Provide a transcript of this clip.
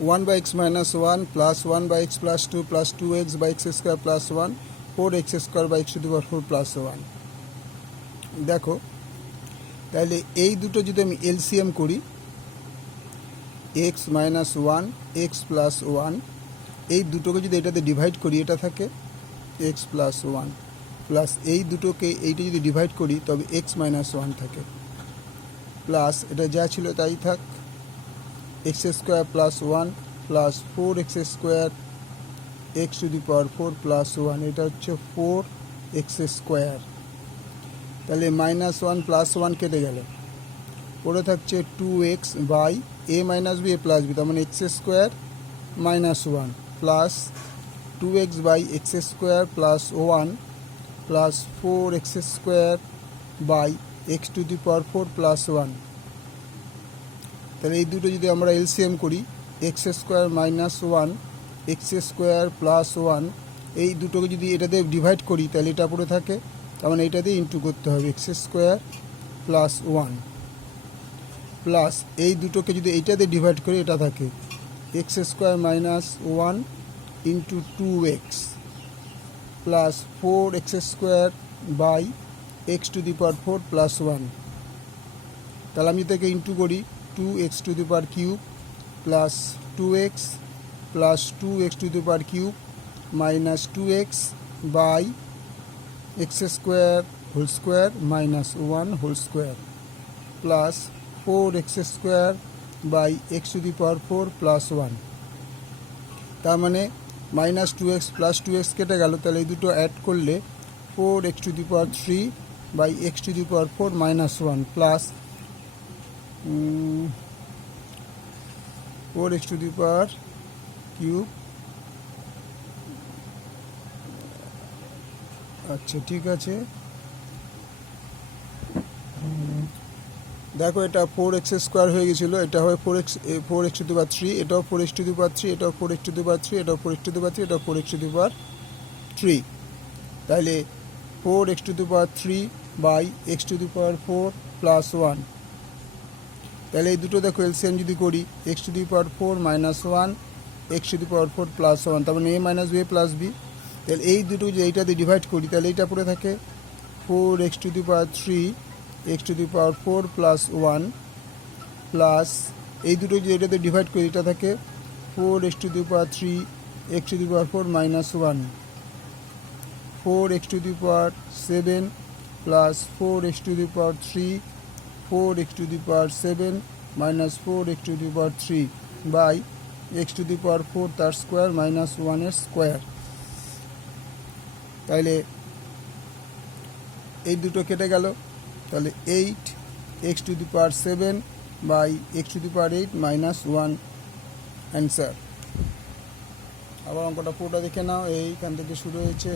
1 by x minus 1 plus 1 by x plus 2 plus 2x by x square plus 1 4x square by x to the power 4 plus 1 দেখো তাহলে এই দুটো যদি আমি LCM করি x minus 1 x plus 1 এই দুটোকে যদি এটাতে ডিভাইড করি এটা থাকে x plus 1 প্লাস এই দুটোকে এইটা যদি ডিভাইড করি তবে x minus 1 থাকে প্লাস এটা যা ছিল তাই থাক x square plus 1 plus 4x square x to the power 4 plus 1 এটা হচ্ছে 4x square তাহলে -1 plus 1 কেটে গেল পড়ে থাকছে 2x by a minus b a plus b তার মানে x square minus 1 plus 2x by x square plus 1 plus 4x square by x to the power 4 plus 1 তাহলে এই দুটো যদি আমরা এলসিএম করি x square minus 1 x square plus 1 এই দুটোকে যদি এটাতে ডিভাইড করি তাহলে এটা পড়ে থাকে তার মানে এটাতে ইন্টু করতে হবে x স্কোয়ার প্লাস 1 প্লাস এই দুটোকে যদি এইটাতে ডিভাইড করি এটা থাকে x square minus 1 into 2x plus 4x square by x to the power 4 plus 1 তাহলে আমি এটাকে ইন্টু করি 2x to the power cube plus 2x plus 2x to the power cube minus 2x by x square whole square minus 1 whole square plus 4x square by x to the power 4 plus 1 তার মানে minus 2x plus 2x কেটে গেল তাহলে এই দুটো add করলে 4x to the power 3 by x to the power 4 minus 1 plus 4x to the power cube আচ্ছা ঠিক আছে দেখো এটা 4x স্কয়ার হয়ে গিয়েছিল এটা হয় 4x to the power 3 এটাও 4x to the power 3 এটাও 4x to the power 3 এটাও 4x to the power 3 এটাও 4x to the power 3 তাহলে 4x to the power 3 by x to the power 4 plus 1 তাহলে এই দুটো দেখো এলসিএম যদি করি x to the power 4 minus 1 x to the power 4 plus 1 তার মানে a minus b plus b তাহলে এই দুটো যদি এইটাতে ডিভাইড করি তাহলে এইটা পড়ে থাকে 4x to the power 3 x to the power 4 plus 1 plus এই দুটো যদি এইটাতে ডিভাইড করি এটা থাকে 4x to the power 3 x to the power 4 minus 1 4x to the power 7 plus 4x to the power 3 4x to the power 7 minus 4x to the power 3 by x to the power 4 তার square minus 1 এর square তাহলে এই দুটো কেটে গেল তাহলে 8 x to the power 7 by x to the power 8 minus 1 answer আবার অঙ্কটা পুরোটা দেখে নাও এইখান থেকে শুরু হয়েছে